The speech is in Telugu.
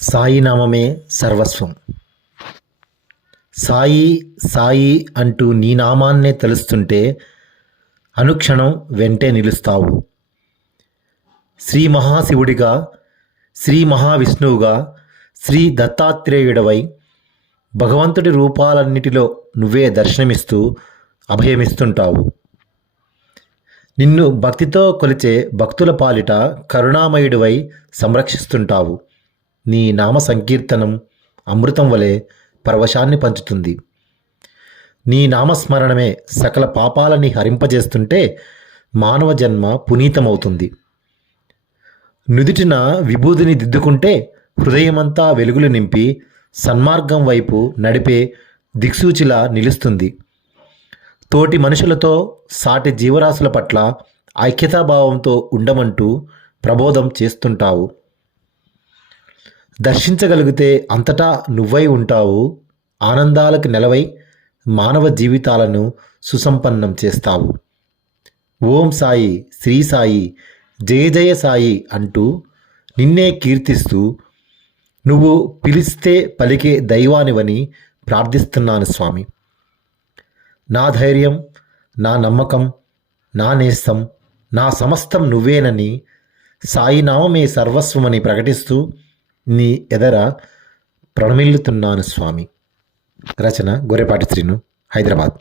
సాయినామమే సర్వస్వం. సాయి సాయి అంటూ నీ నామాన్నే తలుస్తుంటే అనుక్షణం వెంటే నిలుస్తావు. శ్రీ మహాశివుడిగా, శ్రీ మహావిష్ణువుగా, శ్రీ దత్తాత్రేయుడవై భగవంతుడి రూపాలన్నిటిలో నువ్వే దర్శనమిస్తూ అభయమిస్తుంటావు. నిన్ను భక్తితో కొలిచే భక్తుల పాలిట కరుణామయుడివై సంరక్షిస్తుంటావు. నీ నామ సంకీర్తనం అమృతం వలె పరవశాన్ని పంచుతుంది. నీ నామస్మరణమే సకల పాపాలని హరింపజేస్తుంటే మానవ జన్మ పునీతమవుతుంది. నుదుటిన విభూదిని దిద్దుకుంటే హృదయమంతా వెలుగులు నింపి సన్మార్గం వైపు నడిపే దిక్సూచిలా నిలుస్తుంది. తోటి మనుషులతో, సాటి జీవరాశుల పట్ల ఐక్యతాభావంతో ఉండమంటూ ప్రబోధం చేస్తుంటావు. దర్శించగలిగితే అంతటా నువ్వై ఉంటావు. ఆనందాలకు నెలవై మానవ జీవితాలను సుసంపన్నం చేస్తావు. ఓం సాయి, శ్రీ సాయి, జయ జయ సాయి అంటూ నిన్నే కీర్తిస్తూ నువ్వు పిలిస్తే పలికే దైవానివని ప్రార్థిస్తున్నాను స్వామి. నా ధైర్యం, నా నమ్మకం, నా నేస్తం, నా సమస్తం నువ్వేనని సాయినామమే సర్వస్వమని ప్రకటిస్తూ నీ ఎదర ప్రణమిల్లుతున్నాను స్వామి. రచన గొర్రెపాటి శ్రీను, హైదరాబాద్.